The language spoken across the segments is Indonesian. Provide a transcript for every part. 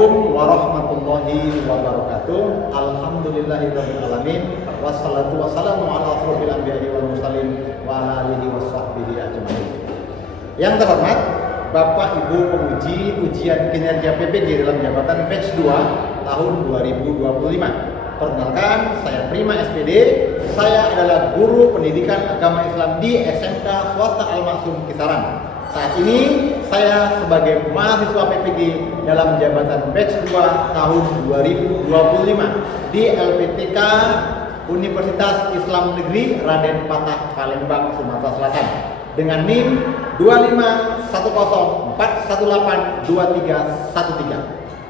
Assalamualaikum warahmatullahi wabarakatuh. Alhamdulillahirabbil alamin. Wassalatu wassalamu ala asrofil anbiya'i wal mursalin wa ala alihi washabbihi ajmain. Yang terhormat Bapak Ibu penguji ujian kinerja PPG dalam jabatan batch 2 tahun 2025. Perkenalkan, saya Prima SPD. Saya adalah guru pendidikan agama Islam di SMK Swasta Al-Maksum Kisaran. Saat ini saya sebagai mahasiswa PPG dalam jabatan batch 2 tahun 2025 di LPTK Universitas Islam Negeri Raden Patah, Palembang, Sumatera Selatan dengan NIM 25104182313.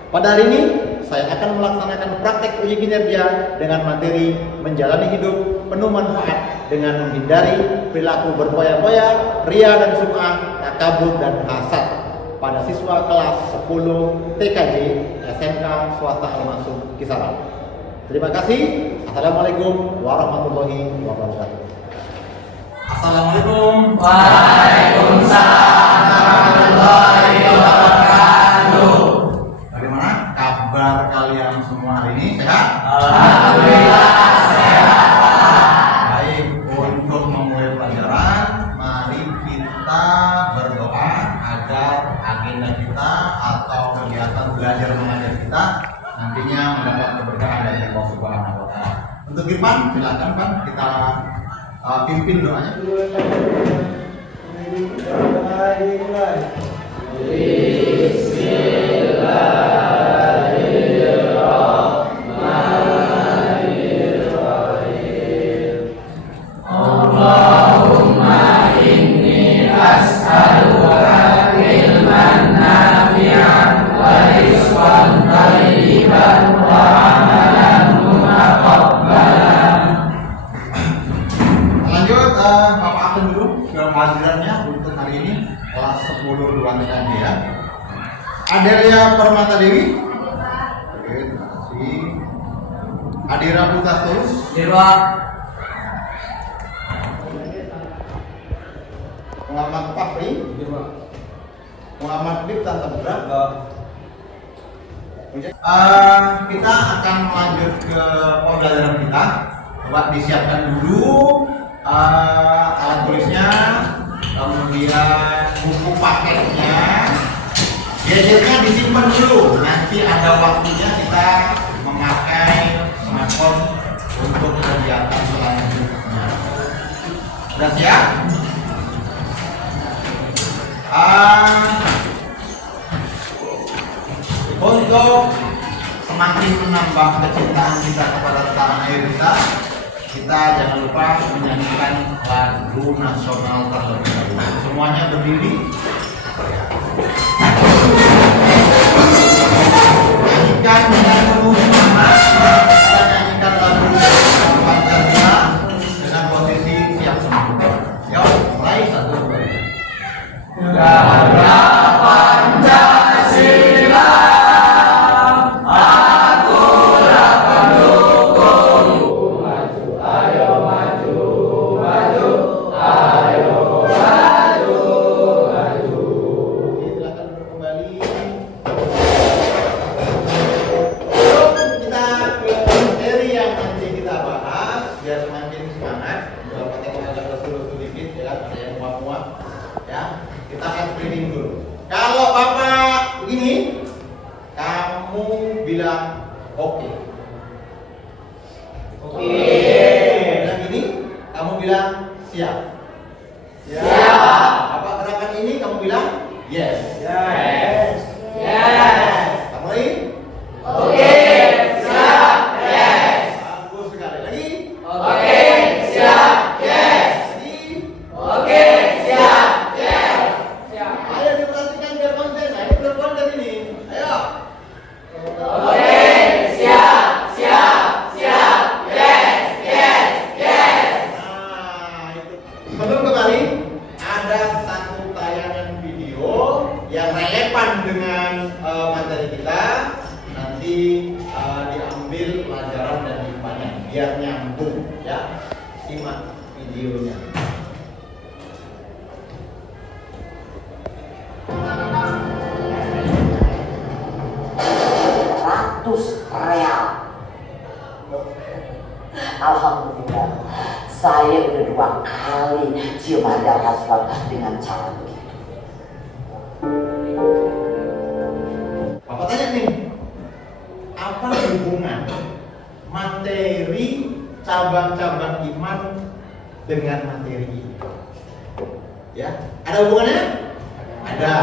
Pada hari ini saya akan melaksanakan praktek uji kinerja dengan materi menjalani hidup penuh manfaat dengan menghindari perilaku berpoya-poya, ria dan sum'ah, takabur dan hasad pada siswa kelas 10 TKJ SMK Swasta Al-Maksum Kisaran. Terima kasih. Assalamualaikum warahmatullahi wabarakatuh. Assalamualaikum. Waalaikumsalam warahmatullahi wabarakatuh. Bagaimana kabar kalian semua hari ini? Sehat? Alhamdulillah sehat. Baik, untuk memulai pelajaran, mari kita berdoa agar agenda kita atau kegiatan belajar mengajar kita nantinya mendapat keberkahan dari Allah Subhanahu wa Ta'ala. Untuk Irfan, silakan Pak, kita pimpin doanya. Allahumma inni as'aluka ilman nafi'an wa rizqan thayyiban wa amalan mutaqabbalan. Lanjut, Bapak akan dulu ke mahasiswanya untuk hari ini kelas 10 Dewan TKJ ya. Adelia Permata Dewi. Oke, terima kasih. Adira Putastus. Dewa. Muhammad Fahri. Muhammad Liptan Tabra. Kita akan lanjut ke pembelajaran kita. Coba disiapkan dulu alat tulisnya, kemudian buku paketnya, gadgetnya disimpan dulu. Nanti ada waktunya kita memakai smartphone untuk kegiatan selanjutnya. Sudah siap? Untuk semakin menambah kecintaan kita kepada tanah air kita jangan lupa menyanyikan lagu nasional terlebih dahulu. Semuanya berdiri. Nyanyikan dengan penuh semangat. Kita nyanyikan lagu Pancasila dengan posisi siap sempurna. Yuk, mulai 1 2. Negara Pancasila, akulah pendukung. Maju, ayo maju, maju, ayo maju, maju. Silakan kembali. Sebelum kita ke materi yang nanti kita bahas, biar semakin semangat. Bapak tengok agak lesu-lesu sedikit, ya kan? Ada yang muak-muak, ya. Kita akan screening dulu. Kalau Bapak begini, kamu bilang oke. Oke. Bilang gini, kamu bilang siap. Siap. Apa gerakan ini kamu bilang yes. Yes. Yes. Kamu lagi? Oke, siap, yes. Bagus sekali. Lagi? Oke, siap, yes. Lagi? Oke, siap, yes. Siap. Ayo diperhatikan biar konsen. Nah, ini belum konsen ini. Ayo. Oke, siap, siap, siap, yes, yes, yes. Nah, itu. Sebelum kembali, ada satu tayangan video yang relevan dengan materi kita. Nanti diambil pelajaran dan hikmahnya biar nyambung ya. Simak videonya. Alhamdulillah, saya udah 2 kali cium hajar aswad dengan cara begitu. Bapak tanya nih, apa hubungan materi cabang-cabang iman dengan materi ini? Ya, ada hubungannya? Ada.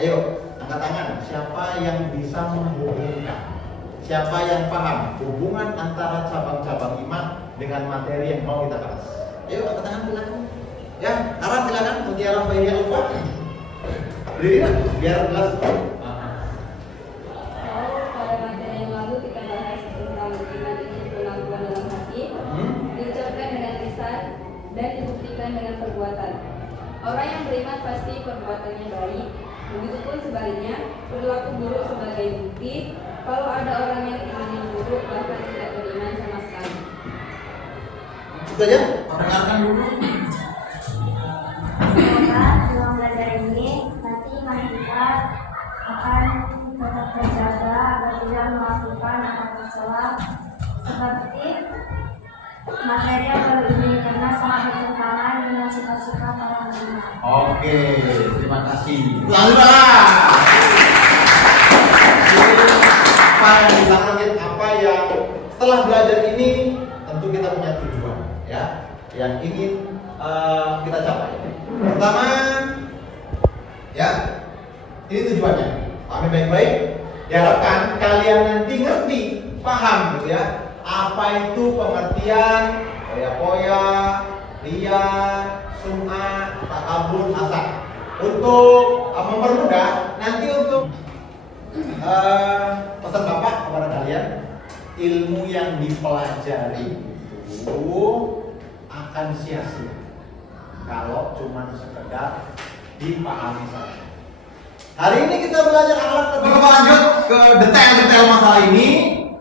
Ayo, angkat tangan. Siapa yang bisa menghubungkan? Siapa yang paham hubungan antara cabang-cabang iman dengan materi yang mau kita bahas? Ayo, angkat tangan silakan. Ya, Arah silakan. Mutiara Fairia Ulfa. Berdiri lah, biar jelas. Pada materi yang lalu kita bahas tentang iman itu pengakuan dalam hati, diucapkan dengan lisan dan dibuktikan dengan perbuatan. Orang yang beriman pasti perbuatannya baik. Begitupun sebaliknya, perilaku buruk sebagai bukti kalau ada orang yang imannya buruk bahkan tidak beriman sama sekali. Itu aja, dengarkan dulu. Semoga dalam belajar ini nanti iman kita akan tetap terjaga agar tidak melakukan hal salah seperti materi yang baru ini karena sangat bertentangan dengan cita-cita para beriman. Oke, terima kasih. Lanjutlah. Apa yang disampaikan, apa yang setelah belajar ini tentu kita punya tujuan, ya, yang ingin kita capai. Pertama, ya, ini tujuannya. Pahami baik-baik. Diharapkan kalian nanti ngerti, paham, gitu ya. Apa itu pengertian poya-poya, ria, sum'ah, takabur, hasad. Untuk mempermudah, nanti untuk pesan Bapak kepada kalian, ilmu yang dipelajari itu akan sia-sia kalau cuma sekedar dipahami saja. Hari ini kita belajar akhlak terbaik. Lanjut ke detail-detail masalah ini.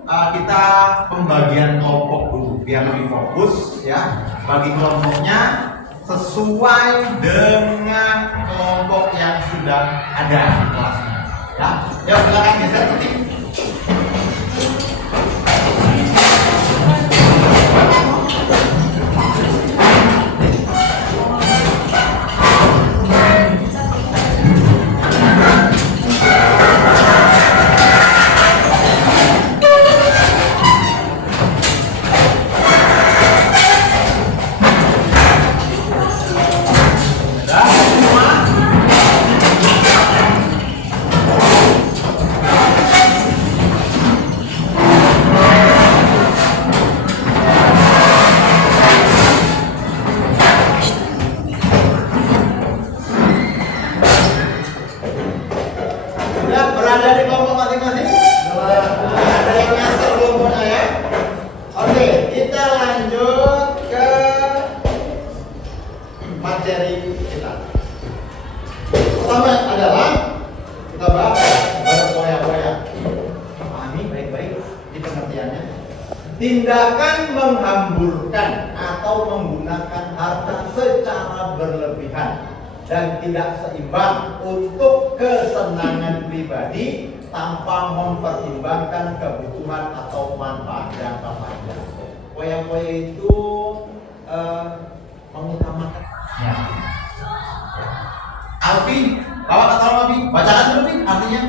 Kita pembagian kelompok dulu biar lebih fokus, ya. Bagi kelompoknya sesuai dengan kelompok yang sudah ada di kelasnya, ya. Ya, silakan geser ketik. Berada di kelompok masing-masing? Ada yang nyasar kelompoknya, ya? Oke, kita lanjut ke materi kita. Pertama adalah kita bahas berpoya-poya. Pahami baik-baik di pengertiannya. Tindakan menghamburkan atau menggunakan harta secara berlebihan dan tidak seimbang untuk kesenangan pribadi tanpa mempertimbangkan kebutuhan atau manfaat jangka panjang. Poya-poya itu mengutamakan. Ya. Alfi, bawa kata Alfi, bacakan dulu nih artinya.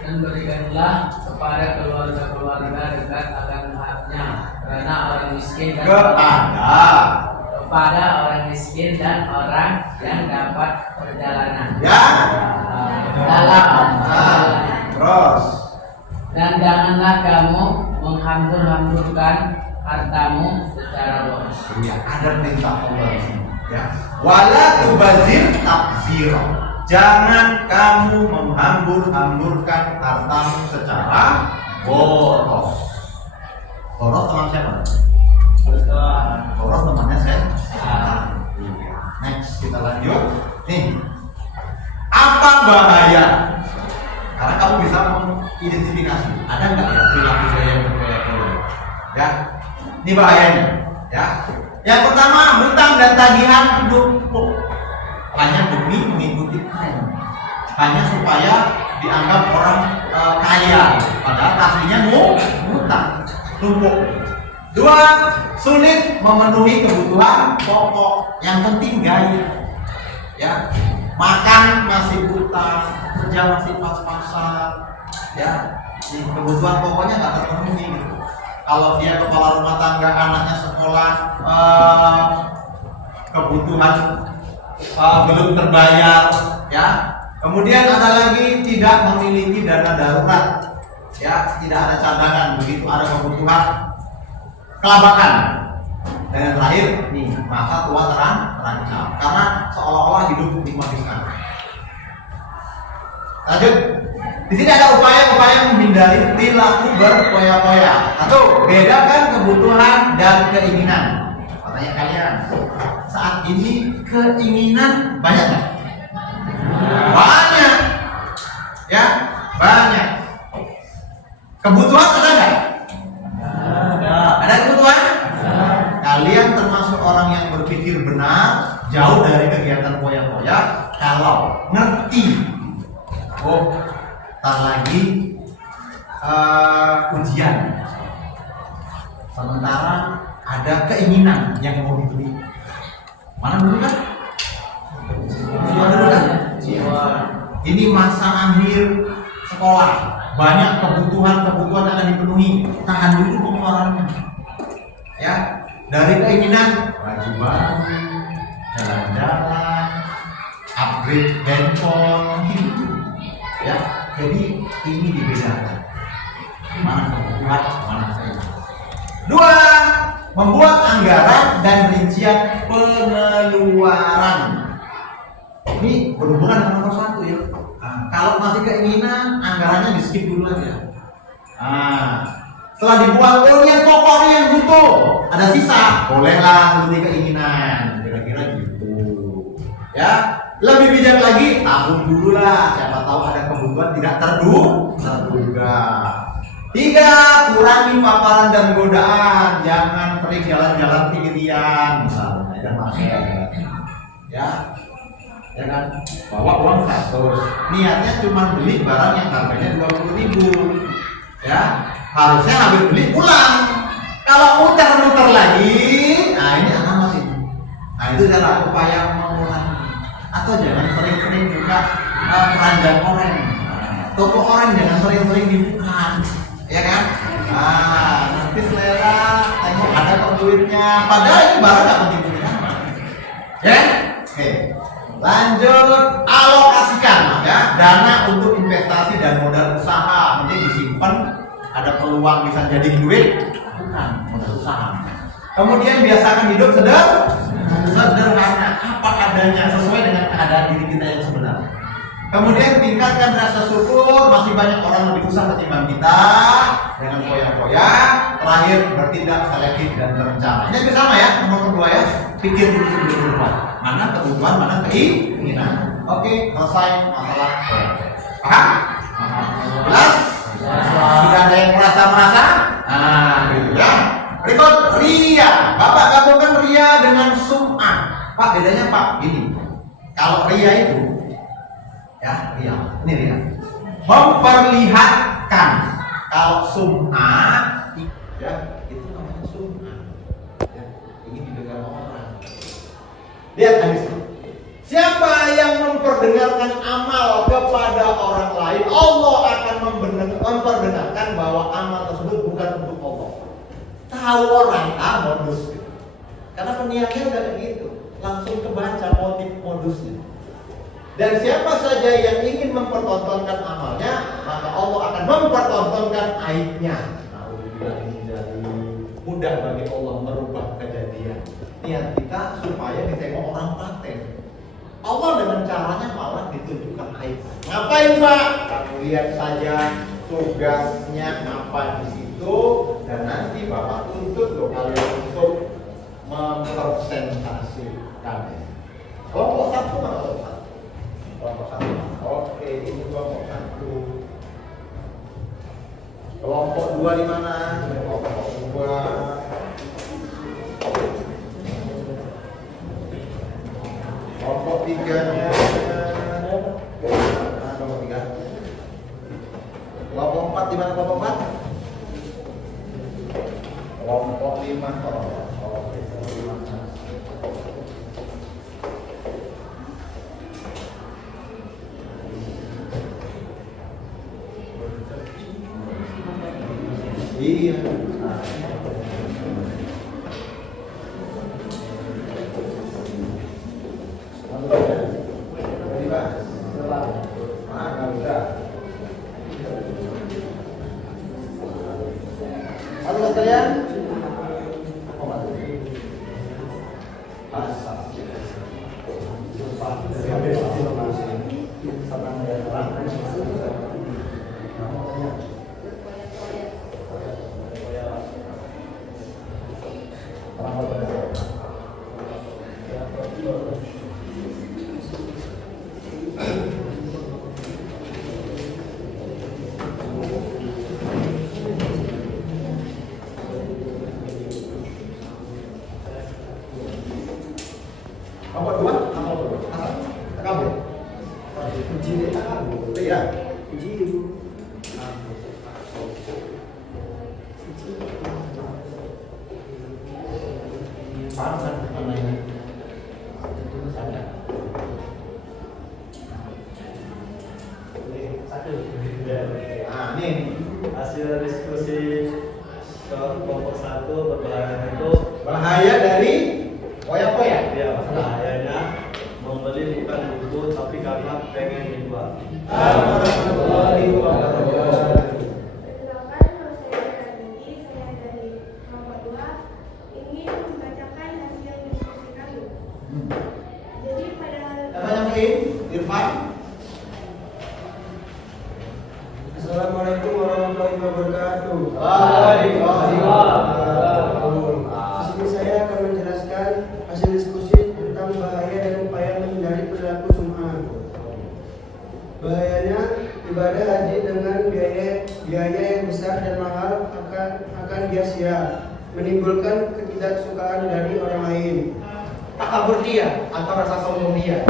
Dan berikanlah kepada keluarga-keluarga dekat akan haknya, karena orang miskin dan kepada orang miskin dan orang yang dapat perjalanan. Ya. Dalam. Terus. Dan janganlah kamu menghambur-hamburkan hartamu secara boros. Ya, ada perintah Allah di sini. Ya. Wala tubazir tabzira. Jangan kamu menghambur-hamburkan hartamu secara boros. Boros teman siapa? Boros temannya saya. Next, kita lanjut. Nih, apa bahaya? Karena kamu bisa mengidentifikasi ada nggak ya perilaku saya yang berpoya-poya. Ya, ini bahayanya. Ya, yang pertama hutang dan tagihan numpuk hanya demi mengikuti tren, hanya supaya dianggap orang kaya, padahal aslinya hutang numpuk. Itu Dua, sulit memenuhi kebutuhan pokok. Yang penting gaya. Ya, makan masih utang, kerja masih pas-pasan. Ya, kebutuhan pokoknya nggak terpenuhi. Gitu. Kalau dia kepala rumah tangga, anaknya sekolah, kebutuhan belum terbayar. Ya, kemudian ada lagi tidak memiliki dana darurat. Ya, tidak ada cadangan. Begitu ada kebutuhan, kelabakan. Dan yang terakhir nih, masa tua terancam karena seolah-olah hidup dimatikan. Lanjut. Di sini ada upaya-upaya menghindari perilaku berpoya-poya. Satu, bedakan kebutuhan dan keinginan. Katanya kalian, saat ini keinginan banyak nggak? Banyak. Ya, banyak. Kebutuhan ada nggak? Ada kebutuhan? Kalian termasuk orang yang berpikir benar, jauh dari kegiatan poya-poya. Kalau ngerti, oh, tar lagi ujian. Sementara ada keinginan yang mau dibeli. Mana dulu kan? Mana dulu kan? Ini masa akhir sekolah, banyak kebutuhan akan dipenuhi. Tahan dulu pengeluarannya. Ya. Dari keinginan baju baru, jalan-jalan, upgrade handphone, gitu. Ya, jadi ini dibedakan. Mana kebutuhan, mana keinginan. Dua, membuat anggaran dan rincian pengeluaran. Ini berhubungan dengan nomor satu ya. Nah, kalau masih keinginan, anggarannya di skip dulu aja. Setelah dibuat, oh yang pokok yang butuh, ada sisa, bolehlah nuruti keinginan, kira-kira gitu. Ya, lebih bijak lagi, tabung dulu lah, siapa tahu ada kebutuhan tidak terduga. Tiga, kurangi paparan dan godaan, jangan sering jalan-jalan sendirian, misalnya, dan makan. Ya kan, bawa uang 100, niatnya cuma beli barang yang harganya 20.000, ya. Harusnya habis beli pulang. Kalau muter-muter lagi, nah ini alamat ini. Nah itu adalah upaya mengurangi. Atau jangan sering-sering buka keranjang oranye. Toko oranye jangan sering-sering dibuka, ya kan? Nah nanti selera tengok ada kok duitnya. Padahal ini barang nggak penting-penting amat. Ya? Oke. Lanjut, alokasikan ya dana untuk investasi dan modal usaha. Nanti disimpan. Ada peluang bisa jadi duit, bukan modal usaha. Kemudian biasakan hidup sederhana, apa adanya sesuai dengan keadaan diri kita yang sebenarnya. Kemudian tingkatkan rasa syukur, masih banyak orang lebih susah ketimbang kita dengan poya-poya. Terakhir, bertindak selektif dan berencana. Ini hampir sama ya, nomor kedua ya. Pikir dulu sebelum berbuat. Mana kebutuhan, mana keinginan. Oke, selesai masalah poya-poya. Paham? Jelas? Sudah ada yang merasa? Nah, gitu ya. Berikut ria. Bapak gabungkan ria dengan sum'ah. Pak, bedanya Pak, gini. Kalau ria itu, ya, ria. Ini ria. Memperlihatkan. Kalau sum'ah, ya, itu namanya sum'ah. Ya, ini didengar orang. Lihat hadis. Siapa yang memperdengarkan amal kepada orang lain, Allah akan memperdengarkan bahwa amal tersebut bukan untuk Allah. Tahu orang, modus. Karena peniatnya udah kayak gitu, langsung kebaca motif modusnya. Dan siapa saja yang ingin mempertontonkan amalnya, maka Allah akan mempertontonkan aibnya. Nah, ini jadi mudah bagi Allah merubah kejadian. Niat kita supaya ditengok orang paten. Allah dengan caranya malah ditunjukkan aib. Ngapain Pak? Kamu lihat saja tugasnya apa di situ, dan nanti Bapak tuntut loh kalian untuk mempresentasikan. Kelompok satu mana kelompok satu? Kelompok satu. Oke, ini kelompok satu. Kelompok dua di mana? Kelompok dua. Kelompok tiganya. Nah, kelompok tiga. Kelompok empat di mana kelompok empat? Kelompok Kelompok 5 tolong. Oke, kelompok 5. Iya. Halo kalian. Nomor 2, nomor 2. Asal, takabur. Uji takabur. Iya. Uji. Paham kan namanya? Nah, ini Hasil diskusi kelompok 1 berbahaya itu bahaya dari poya-poya. ya bahayanya membeli bukan buku tapi karena pengen dijual. Perkenalkan, nama saya Radini, saya dari kelompok 2 ingin membacakan hasil diskusi kami. Jadi pada Namanya Irfan. Assalamualaikum warahmatullahi wabarakatuh. Di sini saya akan menjelaskan hasil diskusi tentang bahaya dan upaya menghindari perilaku sum'ah. Bahayanya, ibadah haji dengan biaya yang besar dan mahal akan sia-sia, menimbulkan ketidaksukaan dari orang lain. Takabur dia atau rasa sombong dia.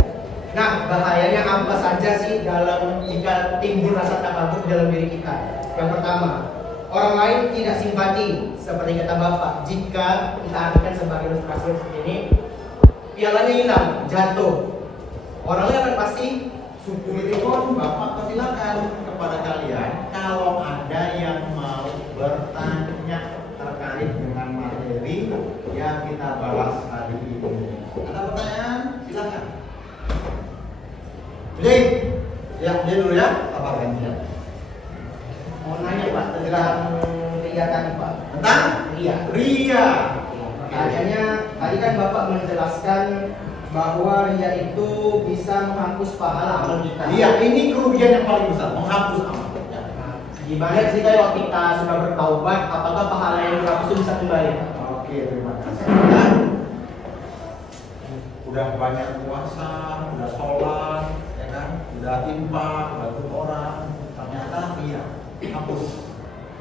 Nah, bahayanya apa saja sih dalam jika timbul rasa takabur dalam diri kita? Yang pertama, orang lain tidak simpati, seperti kata Bapak. Jika kita artikan sebagai ilustrasi seperti ini, pialanya hilang, jatuh. Orang lain akan pasti Syukur telepon Bapak persilakan kepada kalian kalau ada yang mau bertanya terkait dengan materi yang kita bahas hari ini. Ada pertanyaan? Silakan. Jadi, ya dulu ya, apa gantian? mau nanya Pak tentang ria tadi Pak. Tentang Ria. Ria. Adanya tadi kan Bapak menjelaskan bahwa ria itu bisa menghapus pahala amal kita. Iya, ini kerugian yang paling besar, menghapus amal. Ya. Gimana sih kalau kita sudah bertaubat, apakah pahala yang dihapus itu bisa kembali? Oke, terima kasih. Dan udah banyak puasa, udah sholat, ya kan, udah infak, bantu orang, ternyata iya, hapus.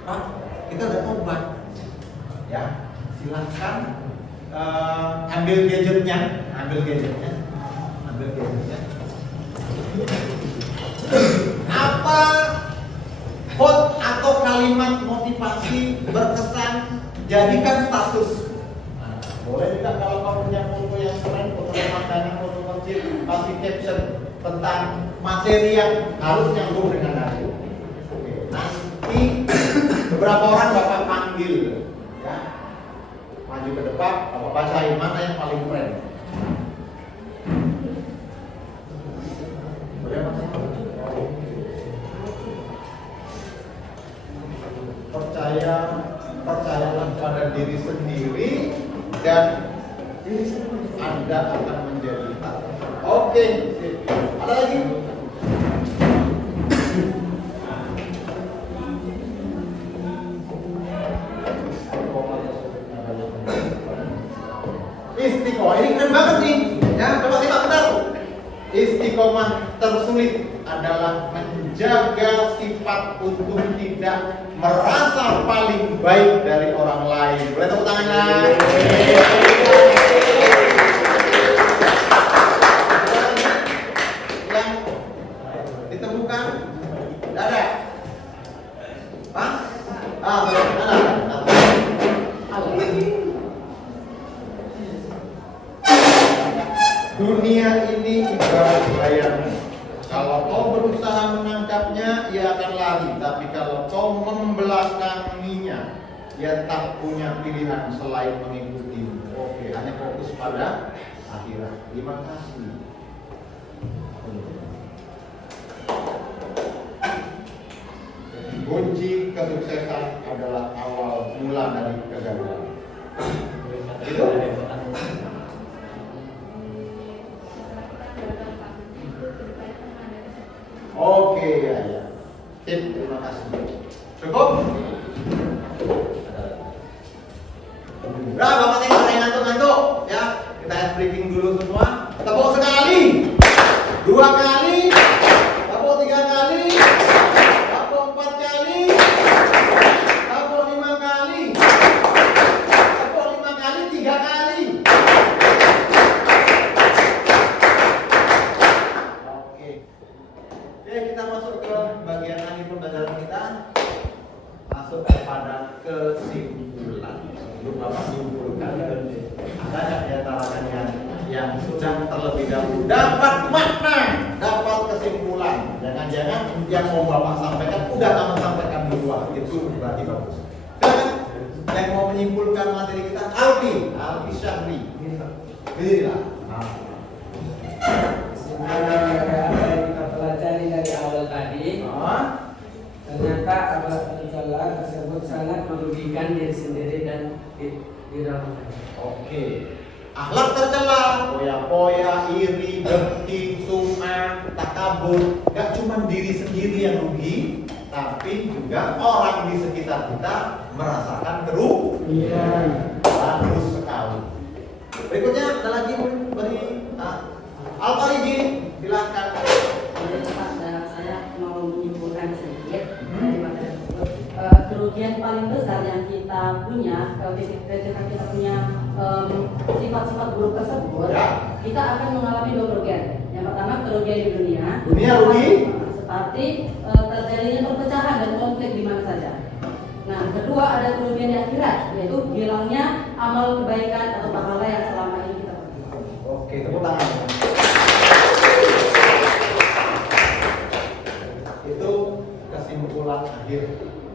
Pak, kita udah tobat, ya. Silahkan ambil gadgetnya. Apa quote atau kalimat motivasi berkesan jadikan status? Nah, boleh juga kalau kamu punya foto yang keren, foto makanan, foto masjid, kasih caption tentang materi yang harus nyambung dengan hari. Oke, nanti beberapa orang Bapak panggil, ya, maju ke depan, Bapak bacain mana yang paling keren. Boleh, Mas? Percayalah pada diri sendiri dan Anda akan menjadi tak. Oke, ada lagi? Istiqomah, ini keren banget nih. Ya, coba simak benar. Istiqomah tersulit adalah menjaga sifat untuk tidak merasa paling baik dari orang lain. Boleh tepuk tangan lagi. Yang ditemukan tidak ada. Hah? Ada. Dunia ini ibarat bayangan. Kalau kau berusaha menangkapnya, ia akan lari. Tapi kalau kau membelakanginya, ia tak punya pilihan selain mengikuti. Oke, hanya fokus pada akhirat. Terima kasih. Kunci kesuksesan adalah awal mula dari kegagalan. Itu. Oke, ya. Tip, terima kasih. Cukup? Berapa Bapak tengok yang ngantuk-ngantuk? Ya, kita ice breaking dulu semua. Tepuk sekali, 2 kali, tepuk 3 kali, tepuk 4 kali, tepuk 5 kali, tepuk 5 kali, 3 kali. Oke. Oke, kita masuk ke bagian akhir pembelajaran kita. Masuk kepada kesimpulan. Sebelum Bapak menyimpulkan, ada di antara kalian yang sudah terlebih dahulu dapat makna, dapat kesimpulan. Jangan-jangan yang mau Bapak sampaikan udah kamu sampaikan duluan. Itu berarti bagus. Sekarang yang mau menyimpulkan materi kita, Alfi Syahri. Inilah. Apa yang kita pelajari dari awal tadi, ternyata akhlak tercela tersebut sangat merugikan diri sendiri dan diri. Oke. Akhlak tercela, poya-poya, iri, dengki, sum'ah, takabur. Gak cuma diri sendiri yang rugi, tapi juga orang di sekitar kita merasakan kerugian. Bagus sekali. Berikutnya ada lagi beri Al-Fariji, silakan. Saya mau menyimpulkan sedikit dari materi tersebut. Kerugian paling besar yang kita punya ketika kita punya sifat-sifat buruk tersebut, kita akan mengalami 2 kerugian. Yang pertama kerugian di dunia rugi, seperti terjadinya perpecahan dan konflik di mana saja. Nah, kedua ada kerugian di akhirat, yaitu hilangnya amal kebaikan atau pahala yang selama ini kita lakukan. Oke, tepuk tangan. Itu kesimpulan akhir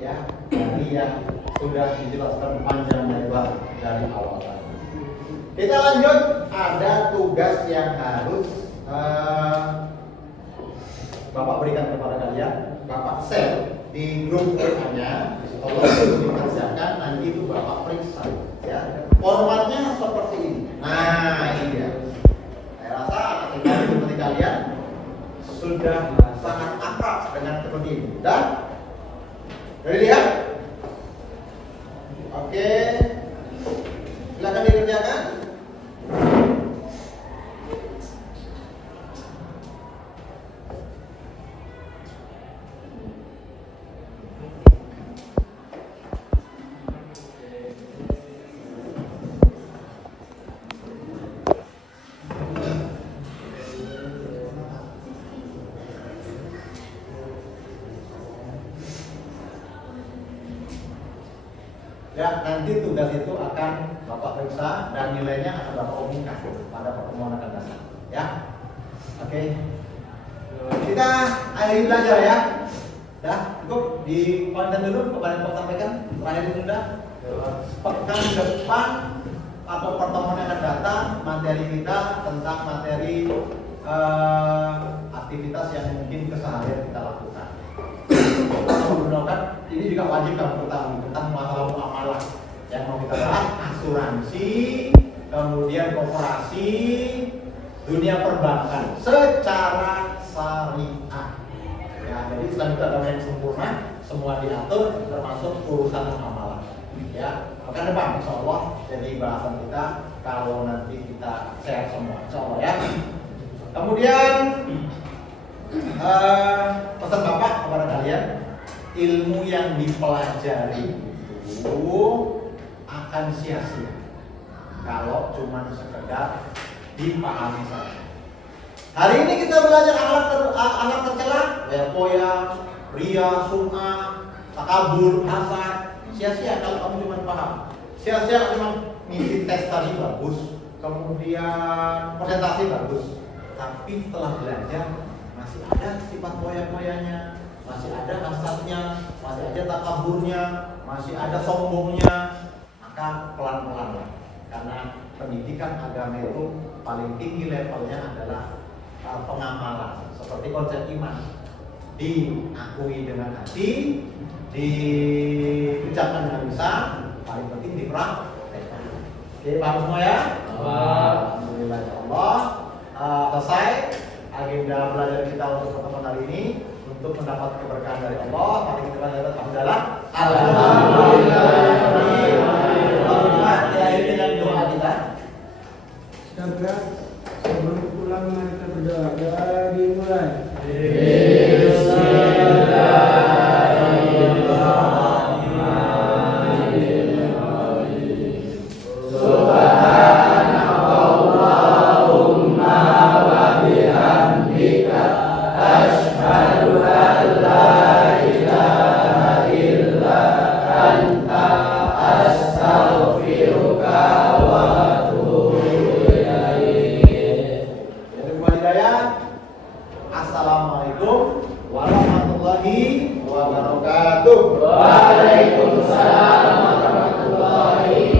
ya dari yang sudah dijelaskan panjang lebar dari awal tadi. Kita lanjut, ada tugas yang harus Bapak berikan kepada kalian. Bapak share di grup WA-nya. Kalau belum dikerjakan nanti itu Bapak periksa ya. Formatnya seperti ini. Nah, ini dia. Saya rasa anak-anak seperti kalian sudah sangat akrab dengan seperti ini. Dan dari lihat. Oke. Silakan dikerjakan. Ya, nanti tugas itu akan Bapak periksa dan nilainya akan Bapak umumkan pada pertemuan akan datang. Ya, oke. Kita akhiri belajar ya. Dah, cukup di konten dulu kepada Bapak sampaikan. Terakhir ini sudah. Pekan depan atau pertemuan yang akan datang materi kita tentang materi aktivitas yang mungkin keseharian kita lakukan. Mudah-mudahan ini juga wajib kamu ketahui tentang masalah muamalah yang mau kita bahas, asuransi, kemudian koperasi, dunia perbankan secara syariah. Ya, jadi Islam itu agama yang sempurna, semua diatur termasuk urusan muamalah. Ya, akan depan insya Allah jadi bahasan kita kalau nanti kita share semua, insya Allah ya. Kemudian pesan Bapak kepada kalian, ilmu yang dipelajari itu akan sia-sia kalau cuma sekedar dipahami saja. Hari ini kita belajar akhlak tercela, poya, ria, sum'ah, takabur, hasad. Sia-sia kalau kamu cuma paham. Sia-sia memang ngisi tes tadi bagus, kemudian presentasi bagus, tapi setelah belajar masih ada sifat moya-moyanya, masih ada hasadnya, masih ada takaburnya, masih ada sombongnya, maka pelan-pelan lah. Karena pendidikan agama itu paling tinggi levelnya adalah pengamalan, seperti konsep iman, diakui dengan hati, diucapkan dengan lisan, paling penting dipraktekkan. Oke, paham semua ya? Alhamdulillah ya Allah. Selesai agenda belajar kita untuk pertemuan hari ini. Untuk mendapat keberkahan dari Allah, mari kita belajar adalah alhamdulillah. Kita akhiri dengan doa kita. Segera sebelum pulang mari kita berdoa. Doa dimulai. Assalamualaikum warahmatullahi wabarakatuh. Waalaikumsalam warahmatullahi